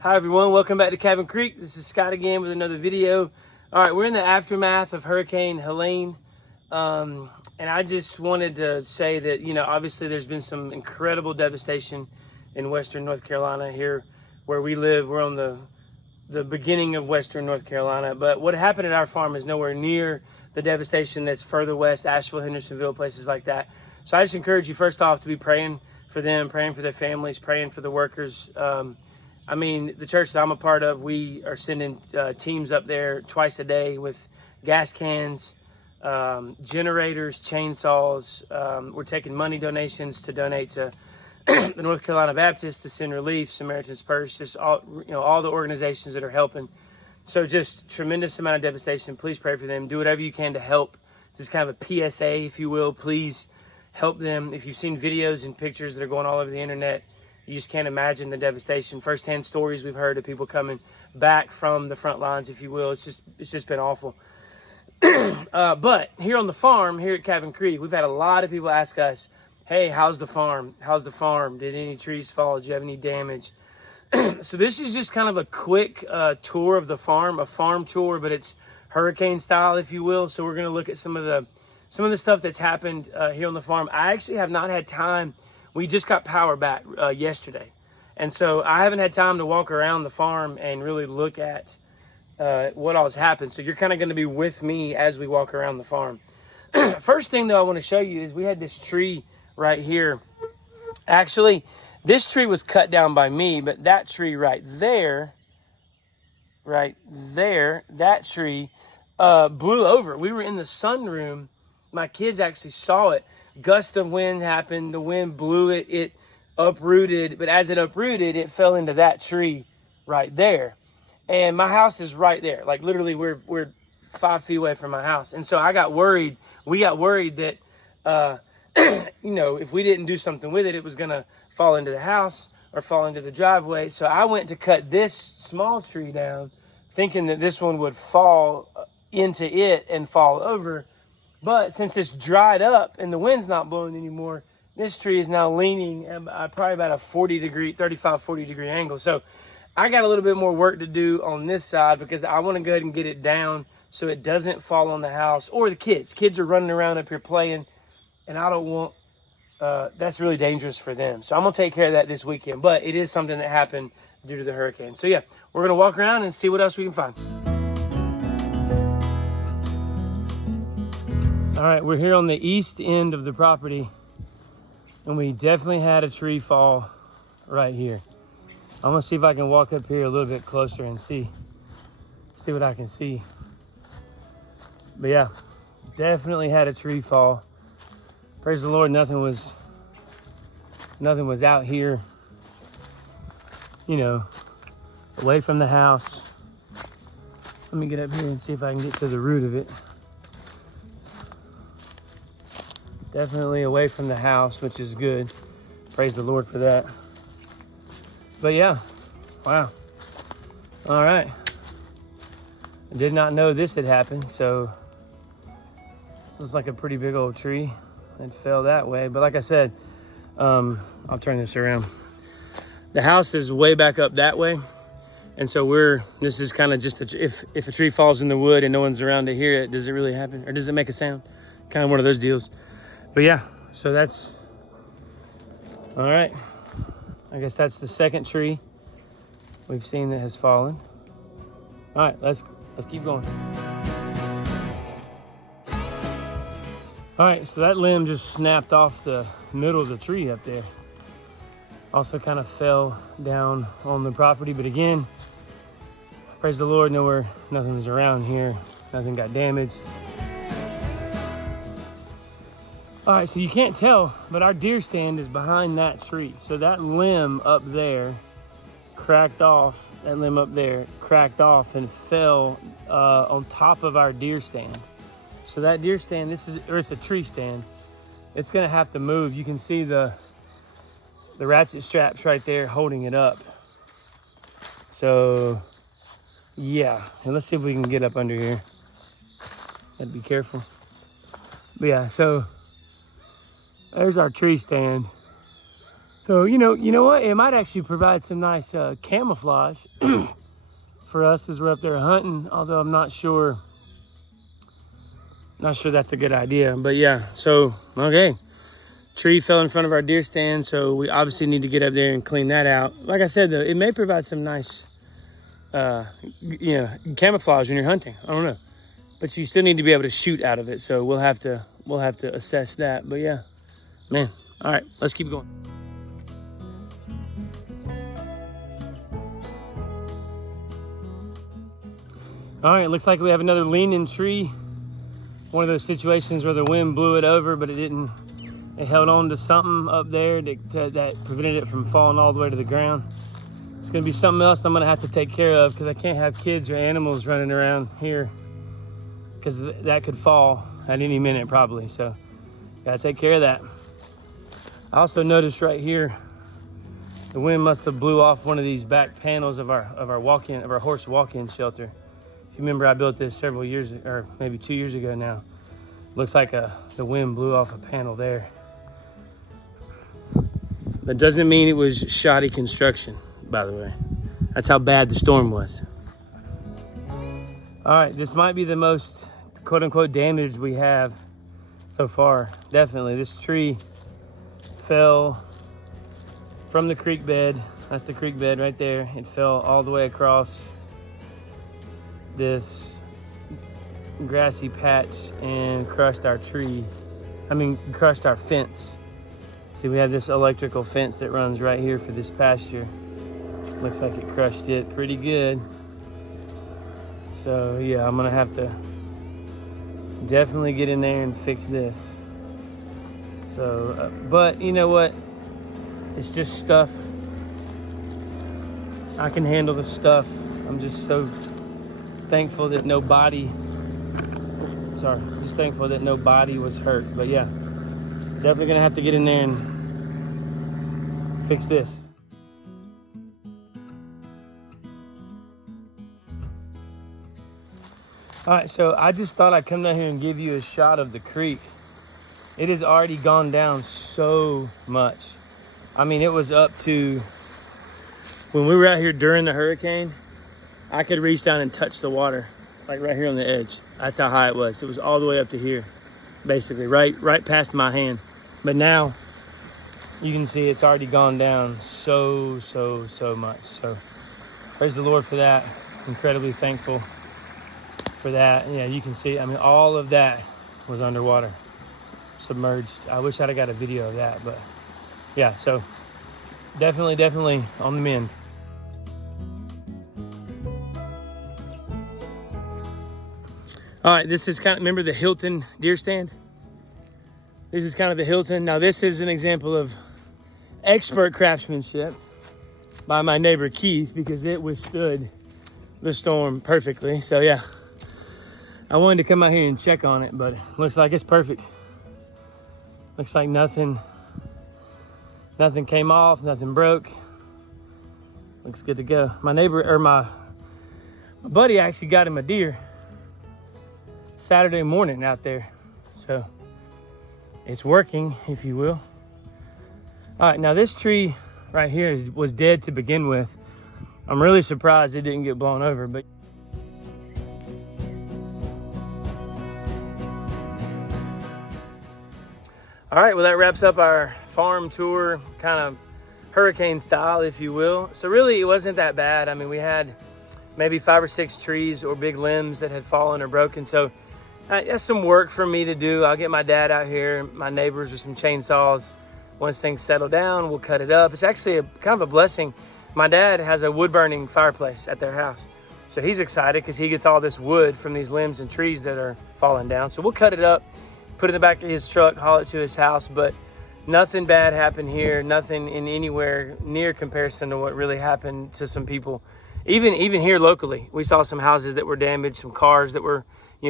Hi everyone, welcome back to Cabin Creek. This is Scott again with another video. All right, we're in the aftermath of Hurricane Helene. And I just wanted to say that, obviously there's been some incredible devastation in Western North Carolina here where we live. We're on the beginning of Western North Carolina. But what happened at our farm is nowhere near the devastation that's further west, Asheville, Hendersonville, places like that. So I just encourage you first off to be praying for them, praying for their families, praying for the workers. The church that I'm a part of, we are sending teams up there twice a day with gas cans, generators, chainsaws. We're taking money donations to donate to the North Carolina Baptist, the Sin Relief, Samaritan's Purse, just all the organizations that are helping. So just tremendous amount of devastation. Please pray for them. Do whatever you can to help. This is kind of a PSA, if you will. Please help them. If you've seen videos and pictures that are going all over the internet, you just can't imagine the devastation. Firsthand stories we've heard of people coming back from the front lines, if you will. It's just been awful. But here on the farm, here at Cabin Creek, we've had a lot of people ask us, hey, how's the farm? How's the farm? Did any trees fall? Did you have any damage? So this is just kind of a quick tour of the farm, a farm tour, but it's hurricane style, if you will. So we're going to look at some of the stuff that's happened here on the farm. I actually have not had time. We just got power back yesterday. And so I haven't had time to walk around the farm and really look at what all has happened. So you're kind of going to be with me as we walk around the farm. First thing, though, I want to show you is we had this tree right here. Actually, this tree was cut down by me, but that tree right there, that tree blew over. We were in the sunroom. My kids actually saw it. Gust of wind happened. The wind blew it. It uprooted. But as it uprooted, it fell into that tree right there. And my house is right there. Like literally, we're 5 feet away from my house. And so I got worried. We got worried that, if we didn't do something with it, it was going to fall into the house or fall into the driveway. So I went to cut this small tree down, thinking that this one would fall into it and fall over. But since it's dried up and the wind's not blowing anymore, this tree is now leaning at probably about a 35, 40 degree angle. So I got a little bit more work to do on this side because I want to go ahead and get it down so it doesn't fall on the house or the kids. Kids are running around up here playing, and I don't want, that's really dangerous for them. So I'm going to take care of that this weekend. But it is something that happened due to the hurricane. So yeah, we're going to walk around and see what else we can find. All right, we're here on the east end of the property, and we definitely had a tree fall right here. I'm gonna see if I can walk up here a little bit closer and see what I can see. But yeah, definitely had a tree fall. Praise the Lord, nothing was out here, away from the house. Let me get up here and see if I can get to the root of it. Definitely away from the house, which is good. Praise the Lord for that. But yeah, wow. All right. I did not know this had happened, so this is like a pretty big old tree that fell that way. But like I said, I'll turn this around. The house is way back up that way. And so this is kind of just, if a tree falls in the wood and no one's around to hear it, does it really happen? Or does it make a sound? Kind of one of those deals. But yeah, so that's, all right. I guess that's the second tree we've seen that has fallen. All right, let's keep going. All right, so that limb just snapped off the middle of the tree up there. Also kind of fell down on the property, but again, praise the Lord, nothing was around here. Nothing got damaged. All right, so you can't tell, but our deer stand is behind that tree. So that limb up there cracked off, and fell on top of our deer stand. So that deer stand, it's a tree stand. It's gonna have to move. You can see the ratchet straps right there holding it up. So yeah, and let's see if we can get up under here. Gotta be careful. But yeah, so there's our tree stand. So, you know what? It might actually provide some nice camouflage for us as we're up there hunting, although I'm not sure that's a good idea. But yeah, so, okay. Tree fell in front of our deer stand, so we obviously need to get up there and clean that out. Like I said, though, it may provide some nice, camouflage when you're hunting. I don't know, but you still need to be able to shoot out of it. So we'll have to assess that. But yeah, man. All right, let's keep going. All right, looks like we have another leaning tree. One of those situations where the wind blew it over, but it held on to something up there that prevented it from falling all the way to the ground. It's gonna be something else I'm gonna have to take care of because I can't have kids or animals running around here because that could fall at any minute probably. So gotta take care of that. I also noticed right here, the wind must have blew off one of these back panels of our horse walk-in shelter. If you remember, I built this several years, or maybe 2 years ago now. Looks like the wind blew off a panel there. That doesn't mean it was shoddy construction, by the way. That's how bad the storm was. All right, this might be the most quote unquote damage we have so far. Definitely, this tree fell from the creek bed. That's the creek bed right there. It fell all the way across this grassy patch and crushed our crushed our fence. See, we have this electrical fence that runs right here for this pasture. Looks like it crushed it pretty good. So yeah, I'm gonna have to definitely get in there and fix this. So, but you know what? It's just stuff. I can handle the stuff. I'm just so thankful that nobody was hurt. But yeah, definitely gonna have to get in there and fix this. All right, so I just thought I'd come down here and give you a shot of the creek. It has already gone down so much. I mean, it was up to, when we were out here during the hurricane, I could reach down and touch the water, like right here on the edge. That's how high it was. It was all the way up to here, basically, right past my hand. But now, you can see it's already gone down so much. So, praise the Lord for that. Incredibly thankful for that. Yeah, you can see, I mean, all of that was underwater, submerged. I wish I'd have got a video of that, but yeah, so definitely on the mend. All right, this is remember the Hilton deer stand? This is kind of the Hilton. Now this is an example of expert craftsmanship by my neighbor Keith because it withstood the storm perfectly. So yeah, I wanted to come out here and check on it, but it looks like it's perfect. Looks like nothing came off, nothing broke. Looks good to go. My neighbor, or my buddy actually got him a deer Saturday morning out there. So it's working, if you will. All right, now this tree right here was dead to begin with. I'm really surprised it didn't get blown over, but all right, well, that wraps up our farm tour, kind of hurricane style, if you will. So really, it wasn't that bad. I mean, we had maybe 5 or 6 trees or big limbs that had fallen or broken. So that's some work for me to do. I'll get my dad out here, my neighbors with some chainsaws. Once things settle down, we'll cut it up. It's actually kind of a blessing. My dad has a wood-burning fireplace at their house. So he's excited because he gets all this wood from these limbs and trees that are falling down. So we'll cut it up, put it in the back of his truck, haul it to his house. But nothing bad happened here. Nothing in anywhere near comparison to what really happened to some people. Even here locally, we saw some houses that were damaged, some cars that were,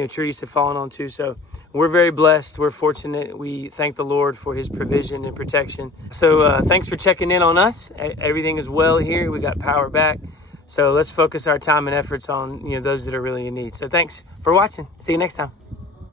trees had fallen onto. So we're very blessed. We're fortunate. We thank the Lord for his provision and protection. So thanks for checking in on us. Everything is well here. We got power back. So let's focus our time and efforts on, those that are really in need. So thanks for watching. See you next time.